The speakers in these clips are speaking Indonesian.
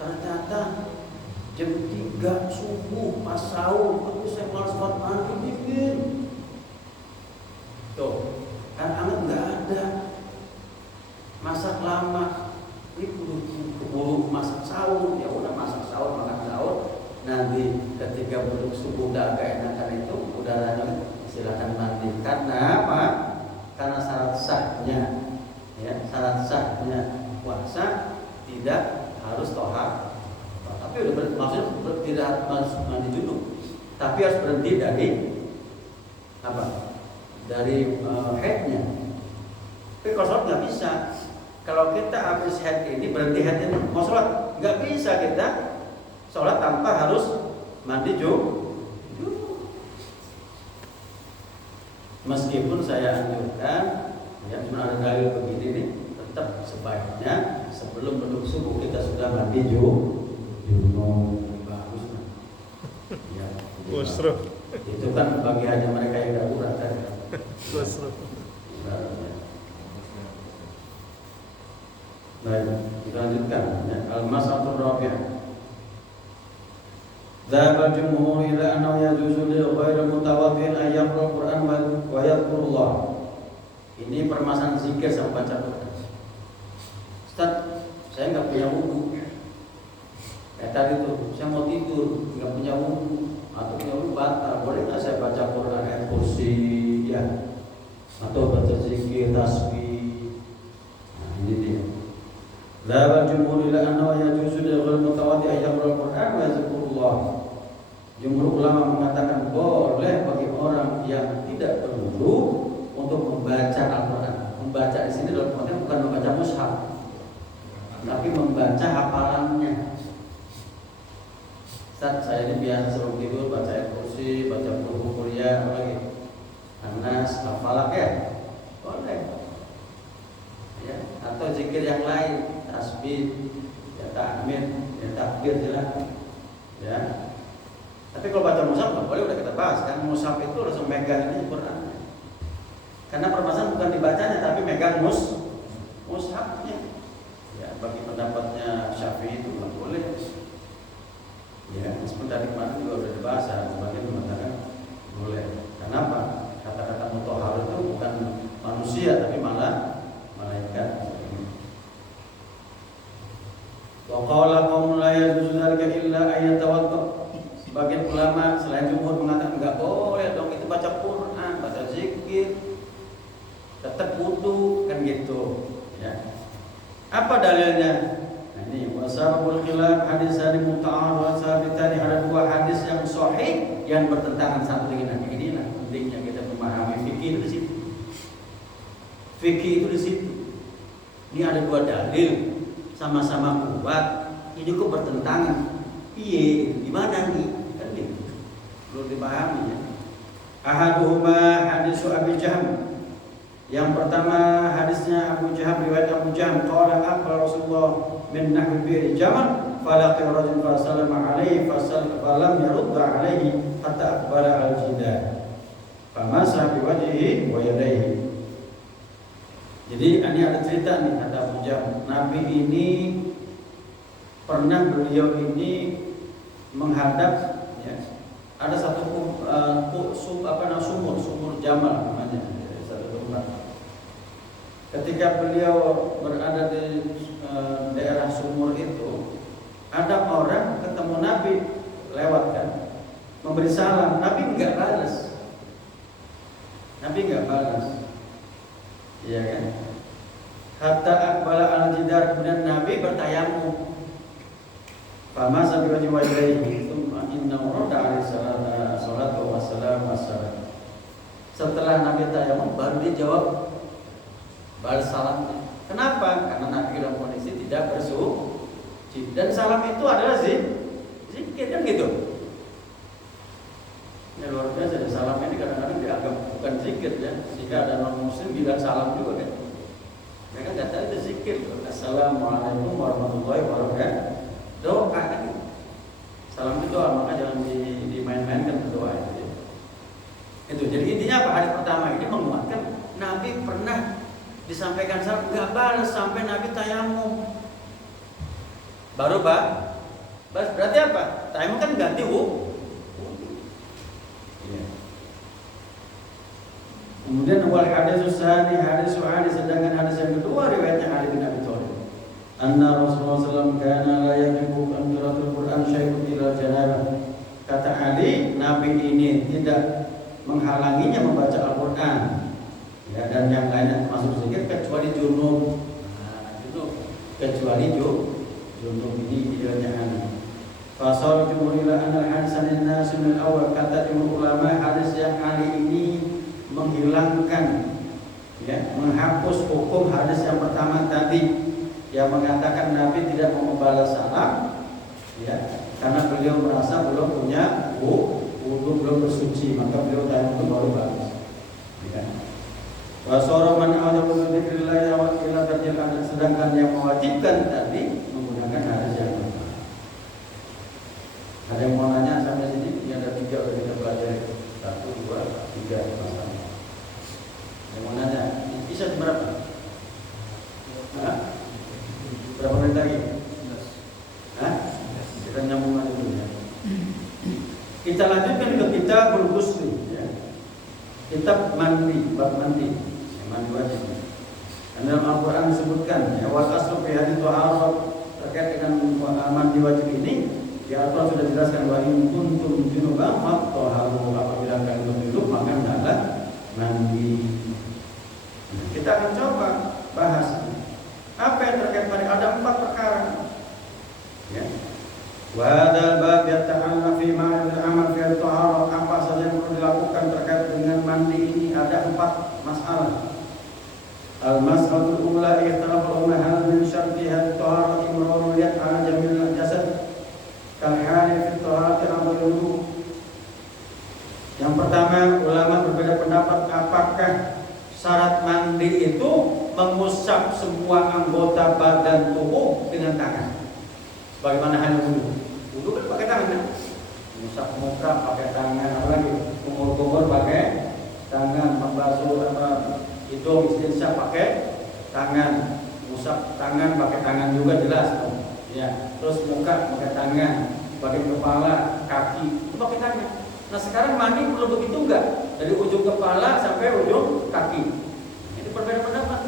Ternyata jam 3 subuh pas sahur, tapi saya malas banget mandi dingin. Tuh, kan anget nggak ada. Masak lama, ini keburu masak sahur, ya udah masak sahur, makan sahur. Nanti ketika belum subuh udah agak enakan itu, udah silakan mandi. Karena apa? Karena syarat sahnya, ya syarat sahnya puasa tidak harus tohar. Tapi udah maksudnya tidak harus mandi junub, tapi harus berhenti dari apa? Dari headnya. Tapi kalau sholat nggak bisa. Kalau kita habis head ini berhenti head ini mau sholat nggak bisa kita sholat tanpa harus mandi junub. Meskipun saya anjurkan, ya cuma ada dalil begini nih, tetap sebaiknya sebelum beduk subuh kita sudah mandi junub. Bagus kan? Ya, itu kan bagi hanya mereka yang darurat kan. Baik, kita lanjutkan. Al-mas'alatul rabi'ah. Dzahaba jumhur ila annahu yajuzu li ghairi mutawaddi'in an yaqra al-Qur'an wa yadhkurullah. Ini permasalahan zikir sama baca Quran. Ustaz, saya enggak punya wudu. Kayak tadi tuh, saya mau tidur, enggak punya wudu atau punya wudu batal. Boleh enggak saya baca Quran ayat kursi ya? Atau baca zikir, tasbih. Nah, ini dia. Dzahaba jumhur ila annahu yajuzu li ghairi mutawaddi'in an yaqra al-Qur'an wa yadhkurullah. Jumhur ulama mengatakan boleh bagi orang yang tidak berwudu untuk membaca Al-Qur'an. Membaca di sini dalam konteks bukan membaca mushaf, tapi membaca hafalannya. Ustaz, saya ini biasa sebelum tidur baca ayat kursi, baca buku kuliah, apa lagi? Anas, Al-Falaq ya? Boleh. Ya, atau zikir yang lain, tasbih, ya tahmid, ya takbir jelas. Ya. Tapi kalau baca mushaf nggak boleh, udah kita bahas kan, mushaf itu langsung megang ini Quran. Karena permasalahan bukan dibacanya tapi megang mushafnya. Ya, bagi pendapatnya Syafi'i itu nggak boleh. Ya, meskipun tadi kemarin juga udah dibahas, sebagian mengatakan boleh. Kenapa? Kata-kata mutahhar itu bukan manusia tapi malah malaikat. Wa qala qaum la yajuzu dzalika illa ay yatawadda. Sebagian ulama selain jumhur mengatakan enggak boleh dong itu baca Quran, baca zikir, tetap wudu kan gitu. Ya. Apa dalilnya? Nah, ini wasabul khilaf hadisan muta'arad wa sabitani, ada dua hadis yang sahih yang bertentangan satu dengan yang ini. Nah, pentingnya kita memahami fikih di situ. Fikih itu di situ. Ini ada dua dalil sama-sama kuat, ini kok bertentangan. Piye, gimana nih? Kan gitu. Perlu dipahami ya. Ahaduhuma hadisu Abi Jahm. Yang pertama hadisnya Abu Jahm, riwayat Abu Jahm, qala aqra Rasulullah min nahwi bi'r Jamal falaqi rajul fa sallama alaihi falam yarudda alaihi hatta aqbala al-jidah. Famasa bi wajhihi wa yadayhi. Jadi ini ada cerita nih, kata Abu Jahm. Nabi ini pernah, beliau ini menghadap ya, ada satu sumur Jamal namanya, satu tempat. Ketika beliau berada di daerah sumur itu, ada orang ketemu Nabi lewat kan, memberi salam, Nabi enggak balas. Iya kan? Hatta aqbala al-jidar, kemudian Nabi bertayamum. Fama sabi wajhi wajhihi thumma inna rada alaihi salatu wassalam. Setelah Nabi tayamum baru dia jawab balas salamnya. Kenapa? Karena Nabi dalam kondisi tidak bersuci, dan salam itu adalah zikir kan gitu. Ya luar biasa, salam ini kadang-kadang dianggap bukan zikir ya, sehingga ada non muslim bilang salam juga kan. Mereka nggak tahu itu zikir. Assalamualaikum warahmatullahi wabarakatuh. Doa kan. Salam itu doa, maka jangan dimain-mainkan berdoa itu. Itu. Jadi intinya apa? Hadis pertama ini menguatkan Nabi pernah disampaikan salam nggak balas sampai Nabi tayamum. baru berarti apa? Tayamum kan ganti wudu. Ya. Kemudian wal hadis tsani hadis sedangkan hadis yang kedua riwayatnya Ali bin Abi Thalib. Anna Rasulullah SAW kana la yajibu an qira'atul Qur'an syai'un illa janabah. Kata Ali, Nabi ini tidak menghalanginya membaca Al-Qur'an. Ya, dan yang lainnya termasuk zikir kecuali junub. Kecuali junub ini jangan. Fasal jumhur ila anal hadisan nas min awal, kata ulama hadis yang Ali ini menghilangkan, ya, menghapus hukum hadis yang pertama tadi yang mengatakan Nabi tidak mau membalas salam, ya, karena beliau merasa belum punya wudu, belum bersuci, maka beliau tayamum itu baru balas. Ya. Wasoro man a'udzu bidzikrillah wa ila tarjil, sedangkan yang mewajibkan tadi menggunakan hadis yang pertama. Ada yang mau nanya sampai sini? Ini ada 3 udah kita pelajari. 1, 2, 3 masalah. Yang mau nanya? Bisa berapa? Hah? Berapa menit lagi? Hah? Kita nyambung aja dulu ya. Kita lanjutkan ke kitabul ghusl, ya. Kitab mandi, bab mandi, mandi wajib. Karena dalam Al-Quran disebutkan, ya, wal aslu fi hadits thaharah, terkait dengan mandi wajib ini, di Al-Quran sudah dijelaskan bahwa in kuntum junuban fatahharu, apabila kalian junub maka hendaklah mandi. Kita akan coba bahas apa yang terkait mandi. Ada 4 perkara. Ya. Wa hadzal bab yata'allaq fi ma'rifati amal fi at-taharah, apa saja yang perlu dilakukan terkait dengan mandi ini. Ada 4 masalah. Al-mas'alatul ula ikhtilaf ulama hal min syartiha at-taharah imrarul yad 'ala jamil jasad kal hali fi at-taharati al-wudu. Yang pertama, ulama berbeda pendapat apakah syarat mandi itu mengusap semua anggota badan tubuh dengan tangan. Bagaimana halnya wudu? Wudu kan pakai tangan, kan? Mengusap muka pakai tangan, apalagi kumur-kumur pakai tangan, membasuh hidung istinsya pakai tangan, mengusap tangan pakai tangan juga jelas, ya. Terus muka pakai tangan, bagian kepala, kaki itu pakai tangan. Nah sekarang mandi perlu begitu enggak? Dari ujung kepala sampai ujung kaki. Itu berbeda pendapat.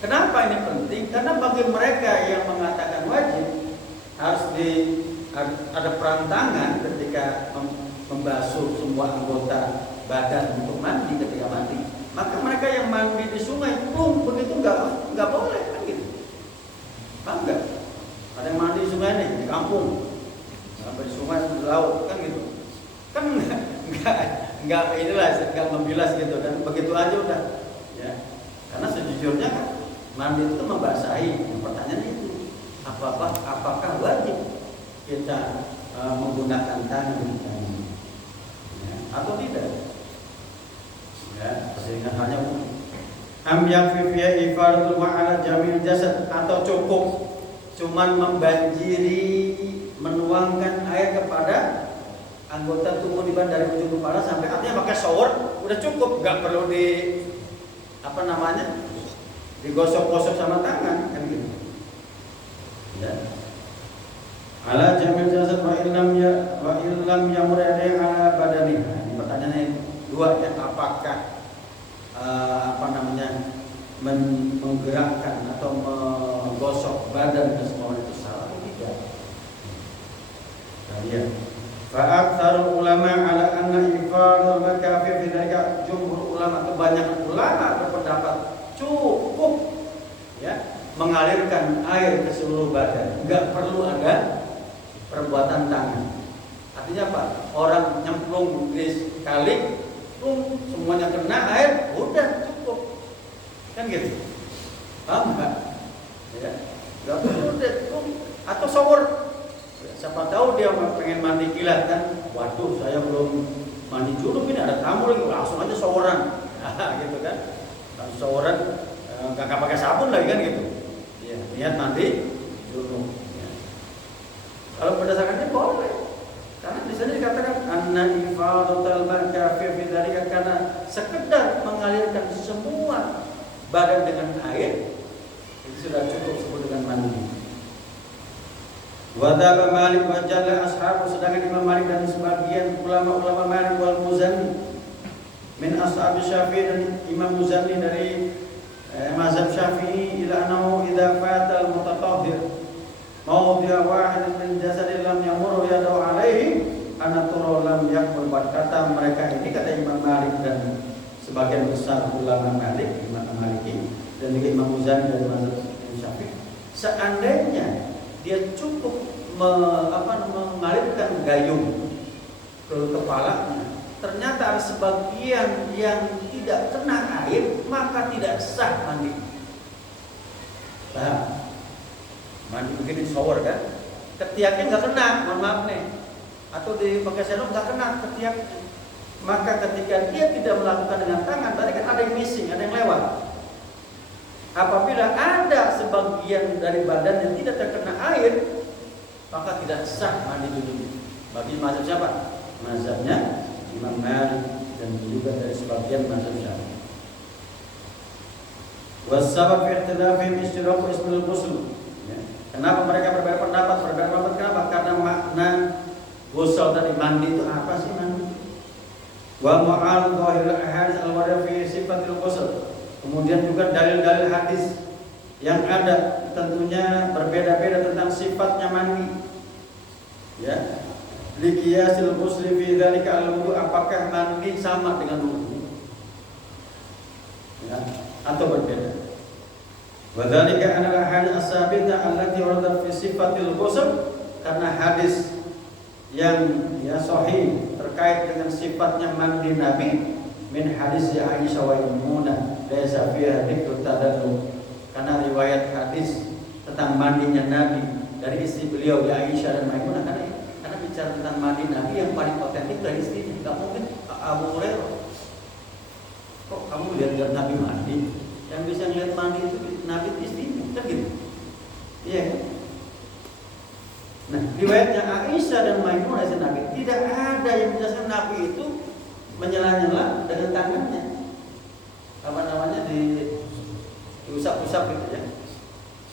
Kenapa ini penting? Karena bagi mereka yang mengatakan wajib harus ada perantangan ketika membasuh semua anggota badan untuk mandi ketika mandi. Maka mereka yang mandi di sungai pun begitu enggak boleh, kan gitu. Paham enggak? Ada yang mandi di sungai nih di kampung, sampai di sungai di laut, kan gitu. Kan enggak inilah enggak membilas gitu, dan begitu aja udah, ya. Karena sejujurnya kan mandi itu membasahi. Pertanyaannya itu apakah wajib kita menggunakan tangan, ya, atau tidak? Ya, sehingga hanya am yakfi fi ifadatul ma'ala jamil jasad, atau cukup cuman membanjiri, menuangkan air kepada anggota tubuh di badan dari ujung kepala sampai, artinya pakai shower udah cukup, nggak perlu digosok-gosok sama tangan, kan gitu. Ya. Ala jamil jasad wa illam yamur ala badani. Ini pertanyaannya 2, ya, apakah menggerakkan atau menggosok badan ke semua itu salah atau tidak? Kemudian fa'aktsarul ulama ala anna ifadul makafi fi dzalika, jumhur ulama, kebanyakan ulama berpendapat cukup, ya, mengalirkan air ke seluruh badan, enggak perlu ada perbuatan tangan. Artinya apa? Orang nyemplung di kali, semuanya kena air, udah cukup, kan gitu. Paham nggak? Ya, nggak perlu deh. Atau shower. Siapa tahu dia pengen mandi kilat, kan? Waduh, saya belum mandi junub, ini ada tamu lagi, langsung aja showeran, gitu kan? Langsung showeran, nggak pakai sabun lagi, kan gitu. Ya, niat mandi junub. Ya. Kalau berdasarkannya boleh. Karena di sana dikatakan anna ifadatul makafi fi dzalika, karena sekedar mengalirkan semua badan dengan air itu sudah cukup disebut dengan mandi. Wadhaba Malik wa jalla ashabu, sedangkan Imam Malik dan sebagian ulama-ulama Malik wal Muzani min ashab Syafi'i, dan Imam Muzani dari mazhab Syafi'i, ila annahu idza fata al-mutatahhir mawdi'a wahid min jasadil lam yamur yadahu alaihi anatura lam yakul. Kata mereka ini, kata Imam Malik dan sebagian besar ulama Malik, Imam Maliki dan juga Imam Muzani dari mazhab Syafi'i, seandainya dia cukup mengalirkan gayung ke kepalanya, ternyata ada sebagian yang tidak kena air, maka tidak sah mandi. Paham? Mandi begini shower kan, ketiaknya nggak kena, mohon maaf nih, atau dipakai sendok nggak kena ketiaknya, maka ketika dia tidak melakukan dengan tangan, berarti kan ada yang missing, ada yang lewat. Apabila ada sebagian dari badan yang tidak terkena air, maka tidak sah mandi dulu. Bagi mazhab siapa? Mazhabnya Imam Malik dan juga dari sebagian mazhab Syafi'i. Wasabab fi ikhtilafihim istiraq ismul ghusl. Kenapa mereka berbeda pendapat? Kenapa? Karena makna ghusl tadi, mandi itu apa sih mandi? Wa mu'al dhahirul ahadits al-warida fi sifatil ghusl. Kemudian juga dalil-dalil hadis yang ada tentunya berbeda-beda tentang sifatnya mandi. Ya. Liqiyasil ghusli fi dzalika al-wudu, apakah mandi sama dengan wudu? Ya, atau berbeda. Wa dzalika anal ahadits as-sabitah allati waradat fi sifatil ghusl, karena hadis yang sahih terkait dengan sifatnya mandi Nabi min hadis Aisyah wa Maimunah laisa fiha dzikru tadallu, karena riwayat hadis tentang mandinya Nabi dari istri beliau Aisyah dan Maimunah, karena bicara tentang mandi Nabi yang paling otentik dari istrinya, enggak mungkin Abu Hurairah. Kok kamu lihat Nabi mandi? Yang bisa lihat mandi itu Nabi istrinya, kan gitu. Iya kan? Nah, riwayatnya Aisyah dan Maimunah dari Nabi tidak ada yang menjelaskan Nabi itu menyela-nyela dengan tangannya, diusap-usap gitu ya,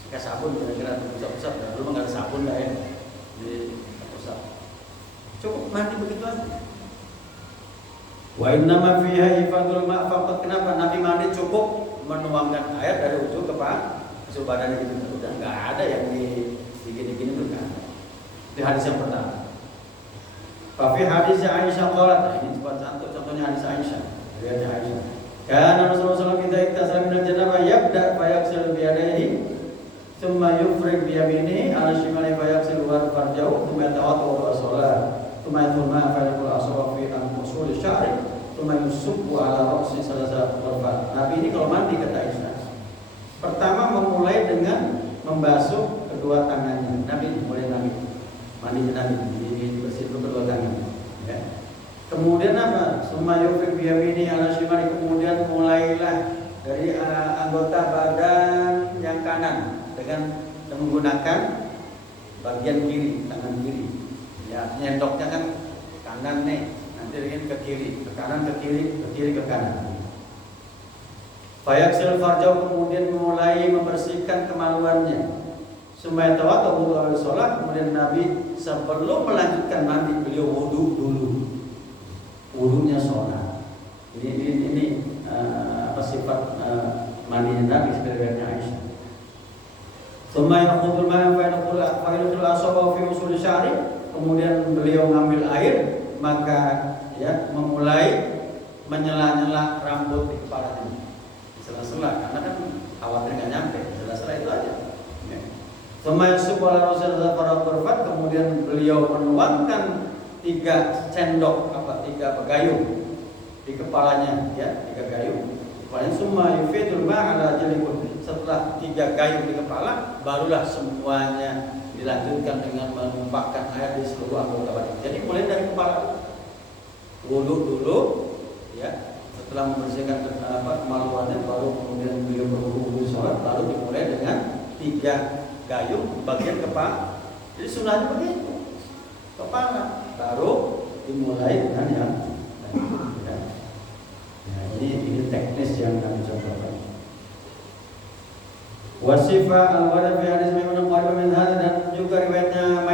pakai sabun kira-kira, usap-usap. Dan dulu nggak ada sabun lah ya, diusap. Cukup mandi begitu aja. Wa innama fiha ifadul ma' faqat. Kenapa Nabi mandi cukup menuangkan air dari ujung kepala ke badannya gitu, udah nggak ada yang digini-gini tuh kan. Di hadis yang pertama. Tapi hadis Aisyah qalat, ini contohnya hadis Aisyah. Riwayat Aisyah. Karena Rasulullah SAW kita iktasal min al-janabah yabda fa yaghsil bi yadayhi thumma yufrig bi yaminihi ala shimali fa yaghsil wa farjahu thumma yatawadda wa shalah thumma yatulma fa yaqul aswa fi al-usul syari thumma yusubbu ala ra'si salasa ghurfat. Nabi ini kalau mandi, kata Aisyah, pertama memulai dengan membasuh kedua tangannya. Nabi mulai mandi Nabi dibersihin kedua tangan. Ya. Kemudian apa? Sumayufik biyamini ala shimali, kemudian mulailah dari anggota badan yang kanan dengan menggunakan bagian kiri, tangan kiri. Ya, nyendoknya kan kanan nih, nanti ingin ke kiri, ke kanan, ke kiri, ke kiri, ke kanan. Fayaksil farjau, kemudian mulai membersihkan kemaluannya. Sumaya tawadhu wa sholat, kemudian Nabi sebelum melanjutkan mandi beliau wudu dulu. Wudunya sholat. Ini sifat mandinya Nabi sebenarnya Aisyah. Sumaya yaqudul ma'a fa yadkhulu asaba fi usul syari, kemudian beliau ngambil air, maka ya memulai menyela-nyela rambut di kepalanya. Sela-sela, karena kan khawatir nggak nyampe, sela-sela itu aja. Sumaya subala rasulullah para berfat, kemudian beliau menuangkan 3 sendok gayung di kepalanya, ya, 3 gayung. Kemudian summa yufidul ma'ala jalikun. Setelah 3 gayung di kepala, barulah semuanya dilanjutkan dengan menumpahkan air di seluruh anggota badan. Jadi mulai dari kepala, wudu dulu, ya. Setelah membersihkan kemaluannya, baru kemudian beliau berwudu sholat, baru dimulai dengan 3 gayung bagian kepala. Jadi sunahnya begitu, kepala baru dimulai dengan yang ya. Ini teknis yang kami contohkan. Wasifah al-warad fi hadis Maimunah qarib min hadza, dan juga riwayatnya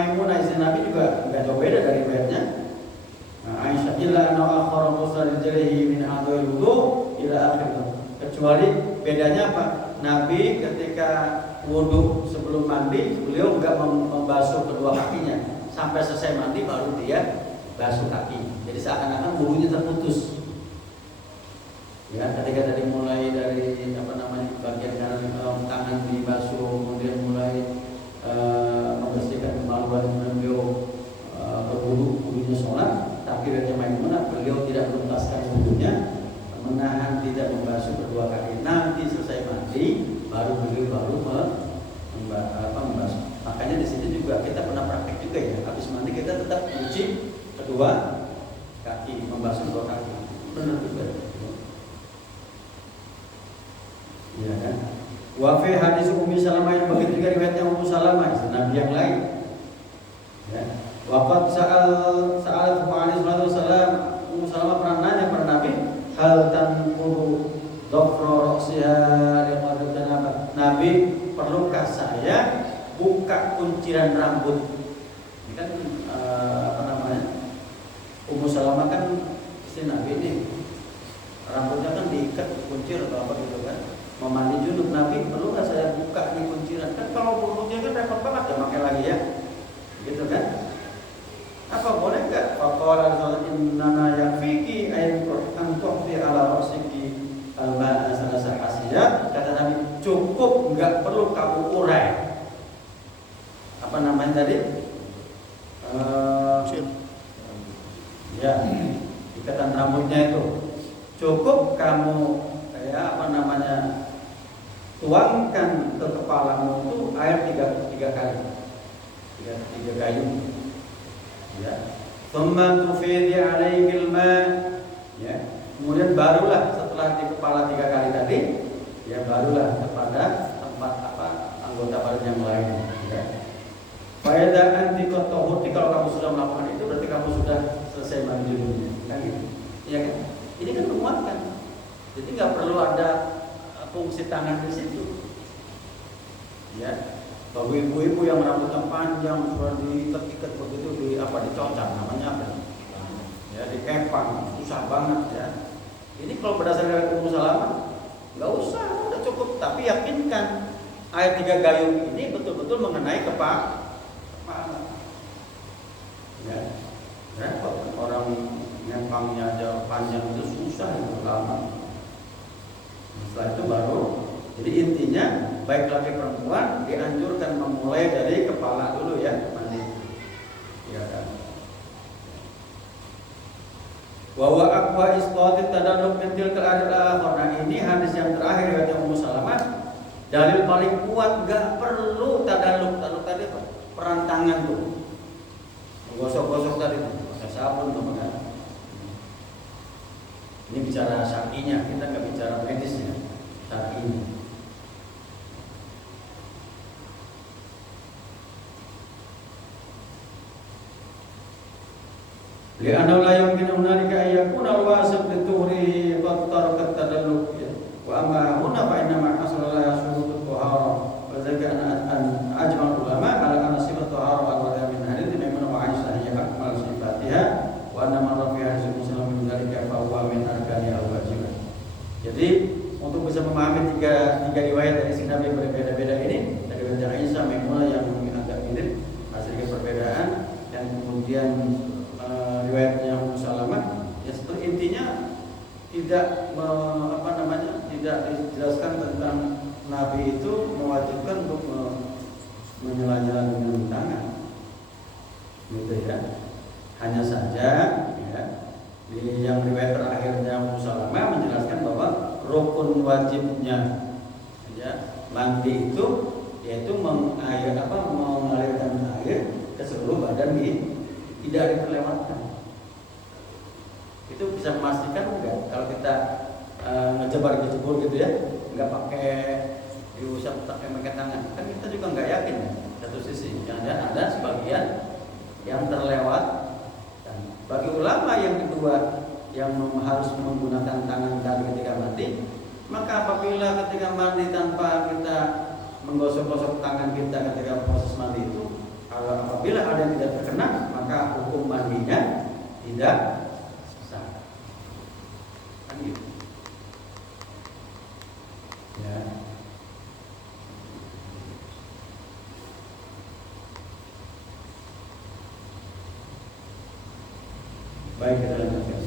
wudhu sebelum mandi, beliau enggak membasuh kedua kakinya. Sampai selesai mandi baru dia basuh kaki. Jadi seakan-akan wudhunya terputus. Ya, ketika tadi mulai dari bagian kanan tangan dibasuh, kemudian mulai membersihkan kemaluan, kemudian beliau wudhunya sholat. Tapi dari Maimunah beliau tidak menuntaskan wudhunya, menahan tidak membasuh kedua kaki. Nanti selesai mandi baru beliau membasuh. Makanya di sini juga kita pernah praktek juga ya. Habis mandi kita tetap cuci kedua kaki, membasuh kedua kaki. Benar juga. Ya kan? Wa fi hadis Ummi Salamah, yang begitu juga riwayatnya Ummu Salamah, Nabi yang lain. Ya. Waqad sa'alat alaihi wasallam, Ummu Salamah pernah nanya kepada Nabi, hal tanquru dhafra ra'siha liqadri janabah. Nabi, perlukah saya buka kunciran rambut? Ini kan Ummu Salamah kan istri Nabi ini, rambutnya kan diikat kuncir atau apa gitu kan. Mau mandi junub, Nabi, perlu nggak saya buka ini kunciran? Kan kalau wudhunya kan repot banget ya, pakai lagi ya, gitu kan? Apa boleh nggak? Faqala innama yakfiki an tuhfi ala rasiki al-ma'a salasa hasiyat. Kata Nabi, cukup, nggak perlu kamu urai. Apa namanya tadi? Ya, ikatan rambutnya itu cukup kamu tuangkan ke kepalamu itu air tiga kali, tiga gayung, ya. Thumma tufidi alaihil ma, ya. Kemudian barulah setelah di kepala 3 kali tadi, ya barulah kepada tempat anggota badan yang lain. Ya. Faedah anti kotohurti, kalau kamu sudah melakukan itu berarti kamu sudah selesai mandi junubnya, kan gitu. Iya kan? Ini kan menguatkan. Jadi nggak perlu ada fungsi tangan di situ. Ya, bagi ibu-ibu yang rambutnya panjang sudah diikat begitu dicocok, namanya apa? Ya, dikepang, susah banget ya. Ini kalau berdasarkan dari Ummu Salamah, nggak usah, udah cukup. Tapi yakinkan air 3 gayung ini betul-betul mengenai kepala. Ya, repot orang ngepangnya aja panjang itu susah, itu lama. Setelah itu baru, jadi intinya baik laki perempuan dianjurkan memulai dari kepala dulu ya mandi. Ya kan. Wa wa aqwa isqatit tadalluk min tilkal adalah, karena ini hadis yang terakhir riwayat Ummu Salamah, dalil paling kuat enggak perlu tadalluk tadi apa? Perantangan tuh. Gosok-gosok tadi pakai sabun tuh kan. Ini bicara syar'inya, kita nggak bicara medisnya. Syar'inya. Li'annahu la yumkinu hunalika an yakuna al-wasif li-tuhri qad taraka at-tadalluk. Wa amma huna fa inna ma hasala la yashuru at-tahara. Wa dzalika an ajma' ulama ala anna sifat tahara al-wada' min hadits Maimunah wa Aisyah hiya akmal sifatiha wa anna man rafi'a hadits Muslim min dzalika fa huwa min arkani al-wajibah. Jadi untuk bisa memahami tiga riwayat dari Nabi yang berbeda-beda ini, dari riwayat Aisyah, Maimunah yang agak mirip, sedikit perbedaan, dan kemudian riwayatnya Ummu Salamah, ya intinya tidak tidak dijelaskan tentang Nabi itu mewajibkan untuk menyela-nyela dengan tangan, gitu ya. Hanya saja, ya, di yang riwayat terakhirnya Ummu Salamah menjelaskan bahwa rukun wajibnya, ya, mandi itu yaitu mengalirkan air ke seluruh badan tidak diperlewatkan. Itu bisa memastikan enggak kalau kita ngejebar-jebur gitu ya, enggak pakai diusap pakai tangan, kan kita juga enggak yakin ya, satu sisi. Jangan-jangan ada sebagian yang terlewat. Dan bagi ulama yang kedua yang harus menggunakan tangan tadi ketika mandi, maka apabila ketika mandi tanpa kita menggosok-gosok tangan kita ketika proses mandi itu, apabila ada yang tidak terkena, maka hukum mandinya tidak sah. Kan gitu. Ya. Baik, kita lanjutkan.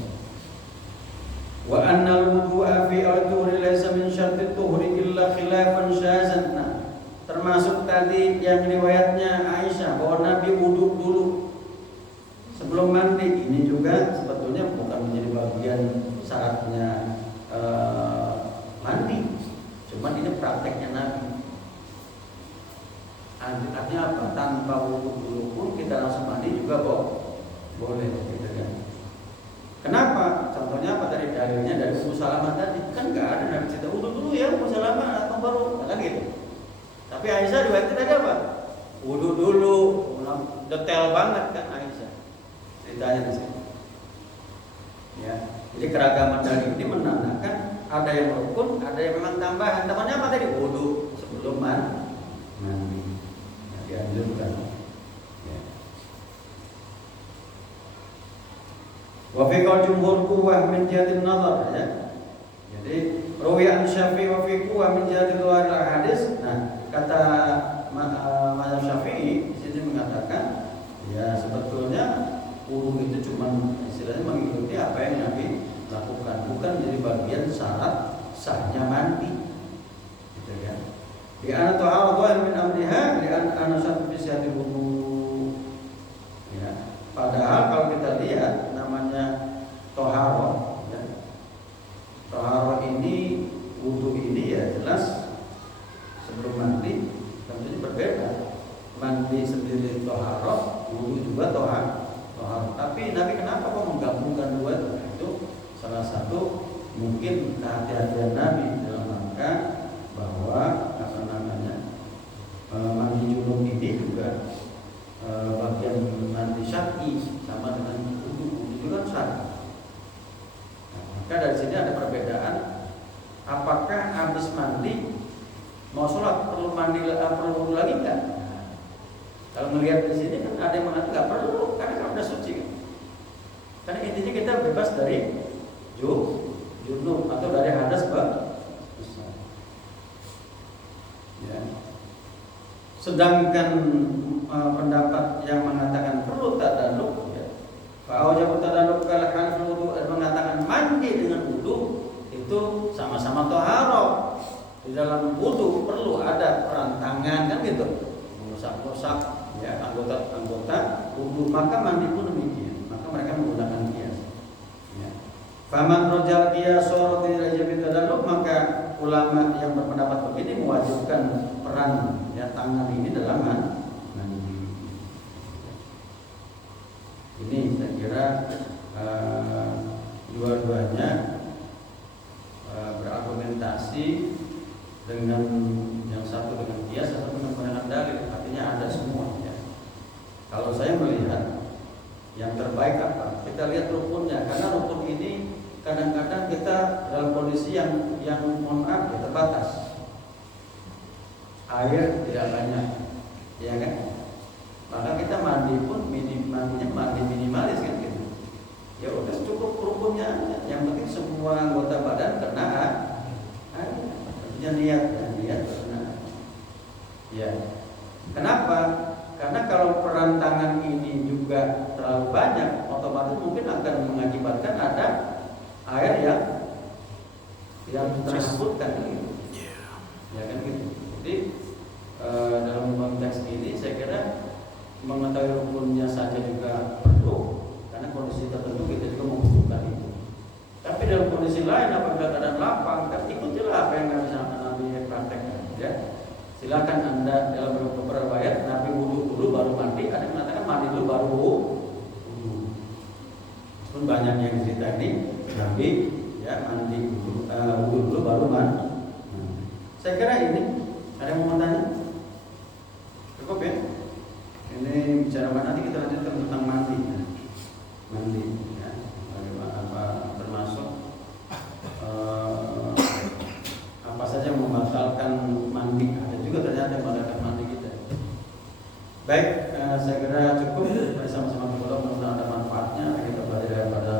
Wa annal wudu'a fi al-tuhri laysa min syartit tuhri illa khilafan syazan. Nah, termasuk tadi yang riwayatnya Aisyah bahwa Nabi wudu dulu sebelum mandi. Ini juga sebetulnya bukan menjadi bagian syaratnya mandi. Cuman ini prakteknya Nabi. Artinya apa? Tanpa wudu dulu pun kita langsung mandi juga boleh, gitu kan? Kenapa? Contohnya apa tadi? Dalilnya dari Ummu Salamah tadi. Kan nggak ada Nabi cerita wudu dulu ya Ummu Salamah atau baru, kan gitu. Tapi Aisyah riwayatnya tadi apa? Wudu dulu, detail banget kan Aisyah ceritanya di sini. Ya, jadi keragaman dalil ini menandakan ada yang rukun, ada yang memang tambahan. Tambahannya apa tadi? Wudu sebelum mandi. Dianjurkan. Ya. Wa fi qaul jumhur quwwah min jihatin nazar, ya. Jadi rawi'an Syafi'i wa fi quwwah min jihatil hadis. Nah, kata mazhab Syafi'i di sini mengatakan ya sebetulnya wudu itu cuma istilahnya mengikuti apa yang Nabi lakukan, bukan jadi bagian syarat sahnya mandi. Gitu kan? Di ana ta'arudhu min amriha li ana satu fi sihhatil wudu. Ya. Padahal kalau kita lihat namanya toharoh, ya. Toharoh ini wudu ini ya jelas sebelum mandi tentunya berbeda. Mandi sendiri toharoh, wudu juga toharoh. Tapi Nabi kenapa kok menggabungkan dua itu? Itu salah satu mungkin kehati-hatian Nabi dalam rangka bahwa mandi junub ini juga bagian mandi syar'i sama dengan wudu itu kan syar'i. Nah, maka dari sini ada perbedaan. Apakah habis mandi mau sholat perlu mandi perlu wudu lagi enggak? Nah, kalau melihat di sini kan ada yang mengatakan nggak perlu karena kan udah suci kan. Karena intinya kita bebas dari junub atau dari hadas besar. Ya. Sedangkan pendapat yang mengatakan perlu tadaluk, ya, fa'aujabu tadaluk kal hal wudu mengatakan mandi dengan wudu itu sama-sama toharoh. Di dalam wudu perlu ada peran tangan kan gitu, mengusap-usap ya anggota wudu, maka mandi pun demikian. Maka mereka menggunakan qiyas. Ya. Faman rajal qiyas sorati rajabit tadaluk, maka ulama yang berpendapat begini mewajibkan peran ya tangan ini dalam mandi. Ini saya kira dua-duanya berargumentasi dengan yang satu dengan qiyas, satu dengan menggunakan dalil, artinya ada semua ya. Kalau saya melihat yang terbaik apa? Kita lihat rukunnya, karena rukun ini kadang-kadang kita dalam kondisi yang mohon maaf ya terbatas. Air tidak banyak, ya kan? Maka kita mandi pun mandinya mandi minimalis kan gitu. Ya udah cukup rukunnya aja. Yang penting semua anggota badan kena air. Artinya niat kena. Ya. Kenapa? Karena kalau peran tangan ini juga terlalu banyak, otomatis mungkin akan mengakibatkan ada air yang tersebutkan gitu. Ya kan gitu. Jadi dalam konteks ini saya kira mengetahui rukunnya saja juga perlu, karena kondisi tertentu kita juga membutuhkan itu. Tapi dalam kondisi lain apabila keadaan lapang, kan ikutilah apa yang Nabi praktekkan. Ya. Silakan Anda dalam beberapa ayat Nabi wudu dulu baru mandi, ada yang mengatakan mandi dulu baru wudu. Pun banyak yang cerita ini Nabi ya mandi wudu dulu baru mandi. Saya kira ini ada yang mau bertanya? Cukup ya? Ini bicara apa nanti kita lanjutkan tentang mandi. Mandi ya. Bagaimana apa termasuk apa saja yang membatalkan mandi. Ada juga ternyata yang membatalkan mandi kita. Baik, saya kira cukup. Mari sama-sama berdoa mudah-mudahan ada manfaatnya. Kita belajar daripada